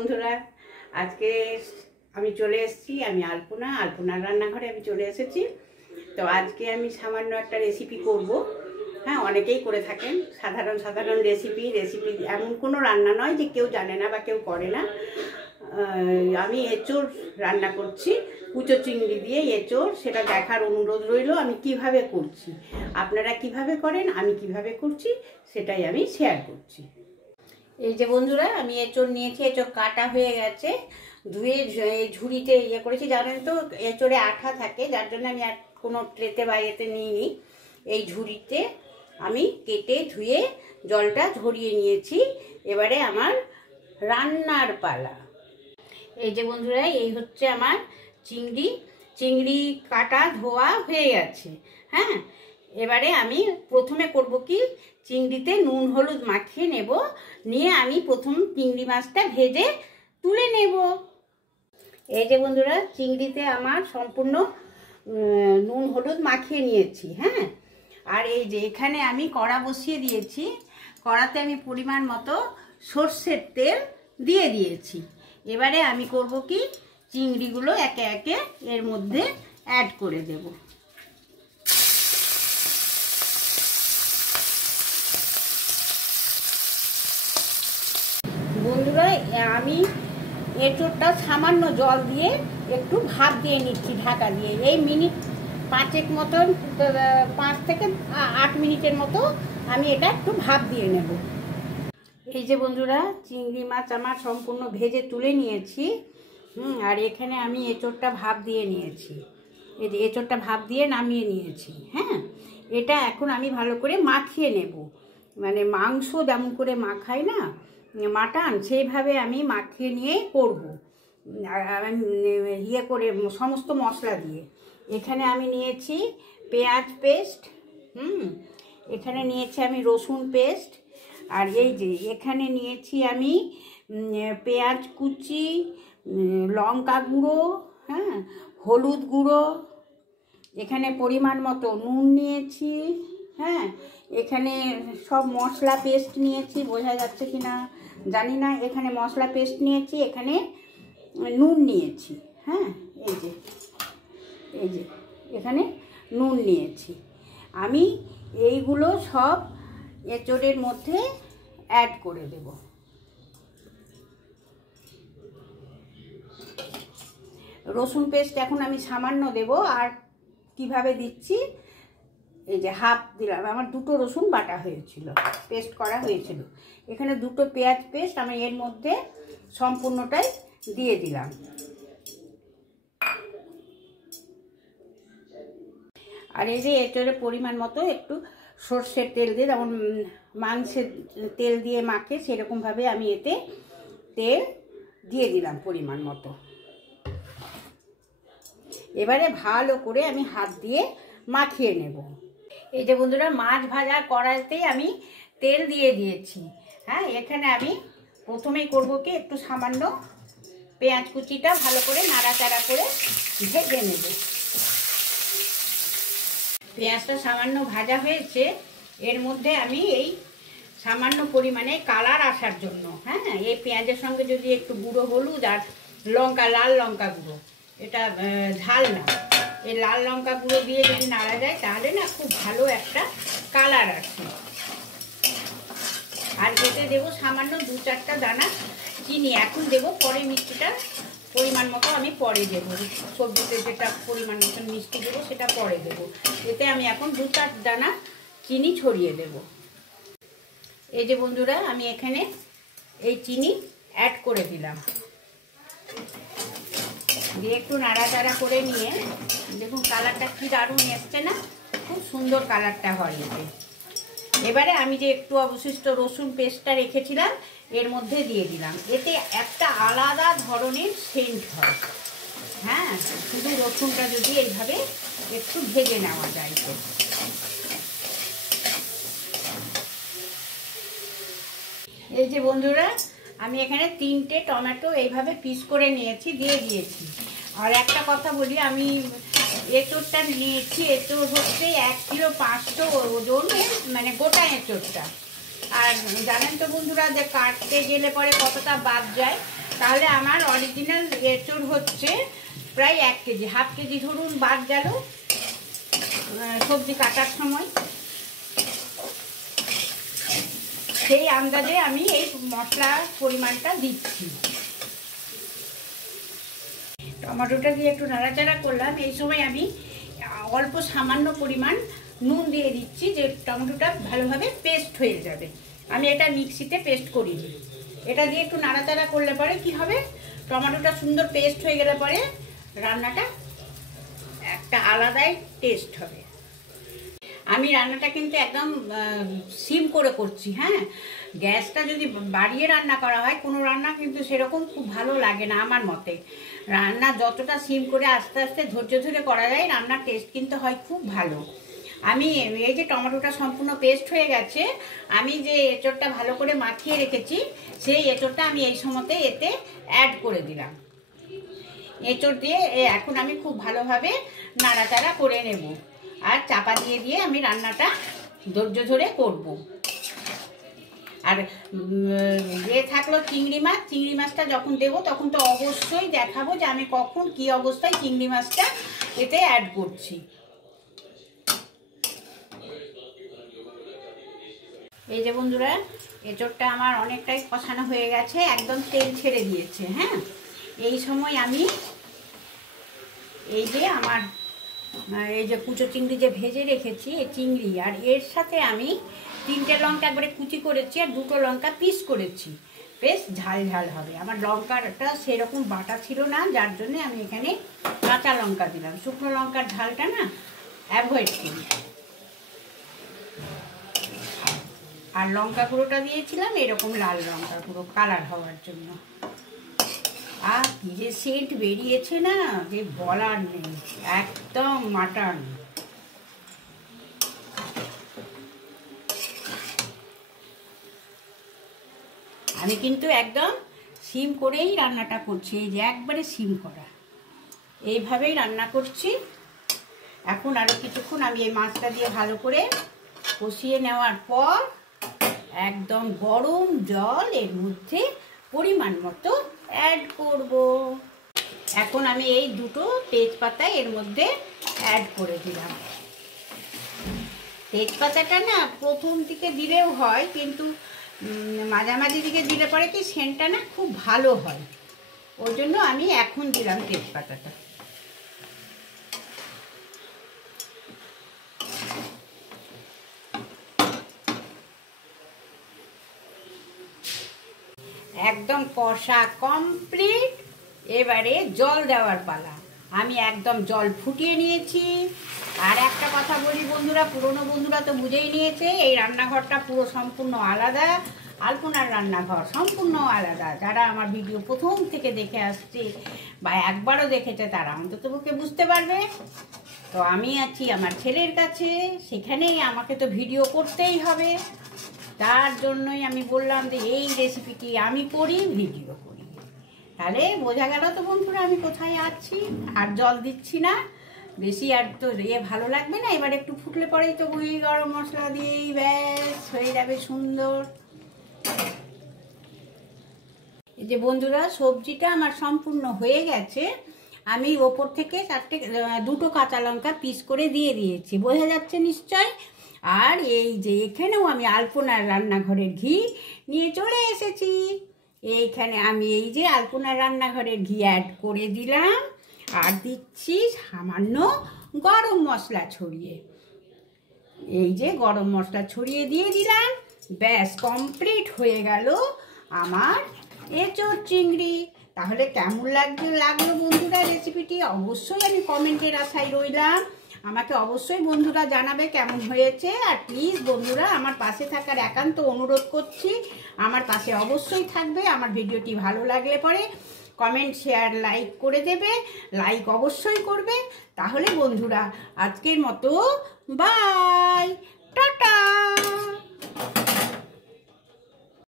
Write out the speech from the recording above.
বন্ধুরা, আজকে আমি চলে এসেছি। আমি আলপনার রান্নাঘরে আমি চলে এসেছি। তো আজকে আমি সামান্য একটা রেসিপি করব। হ্যাঁ, অনেকেই করে থাকেন সাধারণ রেসিপি এমন কোনো রান্না নয় যে কেউ জানে না বা কেউ করে না। আমি এঁচোড় রান্না করছি, কুচো চিংড়ি দিয়ে এঁচোড়। সেটা দেখার অনুরোধ রইল আমি কিভাবে করছি। আপনারা কিভাবে করেন, আমি কিভাবে করছি সেটাই আমি শেয়ার করছি। এই যে বন্ধুরা, আমি এঁচোড় নিয়েছি। এঁচোড় কাটা হয়ে গেছে, ধুয়ে ঝুড়িতে করেছি। জানেন তো এঁচোড়ে আঠা থাকে, যার জন্য আমি আর কোনো ট্রেতে বা ইয়েতে নিইনি। এই ঝুড়িতে আমি কেটে ধুয়ে জলটা ঝরিয়ে নিয়েছি। এবারে আমার রান্নার পালা। এই যে বন্ধুরা, এই হচ্ছে আমার চিংড়ি কাটা ধোয়া হয়ে গেছে। হ্যাঁ, এবারে আমি প্রথমে করব কি, চিংড়িতে নুন হলুদ মাখিয়ে নেব। নিয়ে আমি প্রথম চিংড়ি মাছটা ভেজে তুলে নেব। এই যে বন্ধুরা, চিংড়িতে আমার সম্পূর্ণ নুন হলুদ মাখিয়ে নিয়েছি। হ্যাঁ, আর এই যে এখানে আমি কড়া বসিয়ে দিয়েছি। কড়াতে আমি পরিমাণ মতো সর্ষের তেল দিয়ে দিয়েছি। এবারে আমি করব কি, চিংড়িগুলো একে একে এর মধ্যে অ্যাড করে দেব। বন্ধুরা, আমি এঁচোড়টা সামান্য জল দিয়ে একটু ভাপ দিয়ে নিচ্ছি ঢাকা দিয়ে। এই মিনিট 5 মতন, 5 থেকে 8 মিনিটের মতো আমি এটা একটু ভাপ দিয়ে নেব। এই যে বন্ধুরা, চিংড়ি মাছ আমার সম্পূর্ণ ভেজে তুলে নিয়েছি। আর এখানে আমি এঁচোড়টা ভাপ দিয়ে নিয়েছি। এই যে এঁচোড়টা ভাপ দিয়ে নামিয়ে নিয়েছি। হ্যাঁ, এটা এখন আমি ভালো করে মাখিয়ে নেব। মানে মাংস যেমন করে মাখাই না মাটন, সেইভাবে আমি মাখিয়ে নিয়ে করব। করে সমস্ত মশলা দিয়ে। এখানে আমি নিয়েছি পেঁয়াজ পেস্ট, এখানে নিয়েছি আমি রসুন পেস্ট, আর এই যে এখানে নিয়েছি আমি পেঁয়াজ কুচি, লঙ্কা গুঁড়ো, হ্যাঁ, হলুদ গুঁড়ো, এখানে পরিমাণ মতো নুন নিয়েছি। হ্যাঁ, এখানে সব মশলা পেস্ট নিয়েছি, বোঝা যাচ্ছে কি না জানি না। এখানে মশলা পেস্ট নিয়েছি, এখানে নুন নিয়েছি। হ্যাঁ, এই যে এখানে নুন নিয়েছি। আমি এইগুলো সব এঁচোড়ের মধ্যে অ্যাড করে দেব। রসুন পেস্ট এখন আমি সামান্য দেব। আর কিভাবে দিচ্ছি, এই যে হাফ দিলাম। আমার 2টো রসুন বাটা হয়েছিল, পেস্ট করা হয়েছিল। এখানে 2টো পেঁয়াজ পেস্ট আমি এর মধ্যে সম্পূর্ণটাই দিয়ে দিলাম। আর এই যে এঁচোড়ে পরিমাণ মতো একটু সর্ষের তেল দিয়ে, যেমন মাংসের তেল দিয়ে মাখে সেরকমভাবে আমি এতে তেল দিয়ে দিলাম পরিমাণ মতো। এবারে ভালো করে আমি হাত দিয়ে মাখিয়ে নেব। এই যে বন্ধুরা, মাছ ভাজার কড়াইতেই আমি তেল দিয়ে দিয়েছি। হ্যাঁ, এখানে আমি প্রথমেই করব কি, একটু সামান্য পেঁয়াজ কুচিটা ভালো করে নাড়াচাড়া করে ভেজে নেব। পেঁয়াজটা সামান্য ভাজা হয়েছে, এর মধ্যে আমি এই সামান্য পরিমাণে কালার আসার জন্য, হ্যাঁ, এই পেঁয়াজের সঙ্গে যদি একটু গুঁড়ো হলুদ আর লাল লঙ্কা গুঁড়ো, এটা ঝাল না, এই লাল লঙ্কা গুঁড়ো দিয়ে যদি নাড়া যায় তাহলে না খুব ভালো একটা কালার আসে। আর এতে দেবো সামান্য 2-4টা দানা চিনি। এখন দেবো, পরে মিষ্টিটা পরিমাণ মতো আমি পরে দেবো। সবজিতে যেটা পরিমাণ মতো মিষ্টি দেবো সেটা পরে দেবো। এতে আমি এখন 2-4 দানা চিনি ছড়িয়ে দেব। এই যে বন্ধুরা, আমি এখানে এই চিনি অ্যাড করে দিলাম। দিয়ে একটু নাড়াচাড়া করে নিয়ে দেখুন কালারটা কি দারুণ এসছে না, খুব সুন্দর কালারটা হয় এতে। এবারে আমি যে একটু অবশিষ্ট রসুন পেস্টটা রেখেছিলাম এর মধ্যে দিয়ে দিলাম। এতে একটা আলাদা ধরনের সেন্ট হয়। হ্যাঁ, শুধু রসুনটা যদি এইভাবে একটু ভেজে নেওয়া যায়। এই যে বন্ধুরা, আমি এখানে 3টে টমেটো এইভাবে পিস করে নিয়েছি, দিয়ে দিয়েছি। আর একটা কথা বলি, আমি এঁচোড়টা নিয়েছি, এঁচোড় হচ্ছে 1 কিলো 500 ওজনের, মানে গোটা এঁচোড়টা। আর জানেন তো বন্ধুরা যে কাটতে গেলে পরে কতটা বাদ যায়। তাহলে আমার অরিজিনাল এঁচড় হচ্ছে প্রায় 1 কেজি, হাফ কেজি ধরুন বাদ গেল সবজি কাটার সময়। সেই আন্দাজে আমি এই মশলার পরিমাণটা দিচ্ছি। টমেটোটা দিয়ে একটু নাড়াচাড়া করলাম। এই সময় আমি অল্প সামান্য পরিমাণ নুন দিয়ে দিচ্ছি, যে টমেটোটা ভালোভাবে পেস্ট হয়ে যাবে। আমি এটা মিক্সিতে পেস্ট করিনি। এটা দিয়ে একটু নাড়াচাড়া করলে পরে কি হবে, টমেটোটা সুন্দর পেস্ট হয়ে গেলে পরে রান্নাটা একটা আলাদাই টেস্ট হবে। আমি রান্নাটা কিন্তু একদম সিম করে করছি। হ্যাঁ, গ্যাসটা যদি বাড়িয়ে রান্না করা হয় কোনো রান্না কিন্তু সেরকম খুব ভালো লাগে না আমার মতে। রান্না যতটা সিম করে আস্তে আস্তে ধৈর্য ধরে করা যায়, রান্নার টেস্ট কিন্তু হয় খুব ভালো। আমি এই যে টমেটোটা সম্পূর্ণ পেস্ট হয়ে গেছে, আমি যে এঁচড়টা ভালো করে মাখিয়ে রেখেছি সেই এঁচড়টা আমি এই সময়তে এতে অ্যাড করে দিলাম। এঁচড় দিয়ে এখন আমি খুব ভালোভাবে নাড়াচাড়া করে নেব, আর চাপা দিয়ে দিয়ে আমি রান্নাটা ধৈর্য ধরে করব। আর থাকলো চিংড়ি মাছ, চিংড়ি মাছটা যখন দেবো তখন তো অবশ্যই দেখাবো যে আমি কখন কি অবস্থায় চিংড়ি মাছটা এতে অ্যাড করছি। এই যে বন্ধুরা, এঁচড়টা আমার অনেকটাই কষানো হয়ে গেছে, একদম তেল ছেড়ে দিয়েছে। হ্যাঁ, এই সময় আমি এই যে আমার এই যে কুচো চিংড়ি যে ভেজে রেখেছি, এই চিংড়ি আর এর সাথে আমি 3টে লঙ্কা একবারে কুচি করেছি আর 2টো লঙ্কা পিস করেছি। বেশ ঝাল ঝাল হবে। আমার লঙ্কাটা সেরকম বাটা ছিল না, যার জন্য আমি এখানে কাঁচা লঙ্কা দিলাম। শুকনো লঙ্কার ঝালটা না অ্যাভয়েড করি। আর লঙ্কা গুঁড়োটা দিয়েছিলাম এরকম লাল লঙ্কা গুঁড়ো কালার হওয়ার জন্য। আর কি যে সেন্ট বেরিয়েছে না, যে বলার নেই, একদম মাটন। আমি কিন্তু একদম সিম করেই রান্নাটা করছি, এই যে একবারে সিম করা, এইভাবেই রান্না করছি। এখন আরও কিছুক্ষণ আমি এই মাছটা দিয়ে ভালো করে কষিয়ে নেওয়ার পর একদম গরম জল এর মধ্যে পরিমাণ মতো অ্যাড করব। এখন আমি এই 2টো তেজপাতা এর মধ্যে অ্যাড করে দিলাম। তেজপাতাটা না প্রথম দিকে দিলেও হয়, কিন্তু মাঝামাঝি দিকে দিলে পরে কি সেন্টটা না খুব ভালো হয়, ওই জন্য আমি এখন দিলাম তেজপাতাটা। একদম কষা কমপ্লিট। এবারে জল দেওয়ার পালা। আমি একদম জল ফুটিয়ে নিয়েছি। আর একটা কথা বলি বন্ধুরা, পুরনো বন্ধুরা তো বুঝেই নিয়েছে, এই রান্নাঘরটা পুরো সম্পূর্ণ আলাদা। আলপনার রান্নাঘর সম্পূর্ণ আলাদা। যারা আমার ভিডিও প্রথম থেকে দেখে আসছে বা একবারও দেখেছে তারা অন্ততপক্ষে বুঝতে পারবে। তো আমি আছি আমার ছেলের কাছে, সেখানেই আমাকে তো ভিডিও করতেই হবে। তার জন্যই আমি বললাম যে এই রেসিপিটি আমি করি, ভিডিও করি। তাহলে বোঝা গেল তো বন্ধুরা আমি কোথায় আছি। আর জল দিচ্ছি না বেশি, আর তো ভালো লাগবে না। এবার একটু ফুটলে পরেই তো গুঁড়ি গরম মশলা দিয়েই ব্যাস হয়ে যাবে সুন্দর। এই যে বন্ধুরা, সবজিটা আমার সম্পূর্ণ হয়ে গেছে। আমি ওপর থেকে 2টো কাঁচা লঙ্কা পিস করে দিয়ে দিয়েছি, বোঝা যাচ্ছে নিশ্চয়। আর এই যে এখানেও আমি আলপনার রান্নাঘরের ঘি নিয়ে চলে এসেছি। এইখানে আমি এই যে আলপনার রান্নাঘরের ঘি অ্যাড করে দিলাম, আর দিচ্ছি সামান্য গরম মশলা ছড়িয়ে। এই যে গরম মশলা ছড়িয়ে দিয়ে দিলাম, ব্যাস কমপ্লিট হয়ে গেল আমার এঁচড় চিংড়ি। তাহলে কেমন লাগলো বন্ধুরা রেসিপিটি? অবশ্যই আমি কমেন্টের আশায় রইলাম। আমাকে অবশ্যই বন্ধুরা জানাবে কেমন হয়েছে। আর প্লিজ বন্ধুরা আমার পাশে থাকার একান্ত অনুরোধ করছি, আমার পাশে অবশ্যই থাকবে। আমার ভিডিওটি ভালো লাগলে পরে কমেন্ট শেয়ার লাইক করে দেবে, লাইক অবশ্যই করবে। তাহলে বন্ধুরা আজকের মতো বাই, টাটা।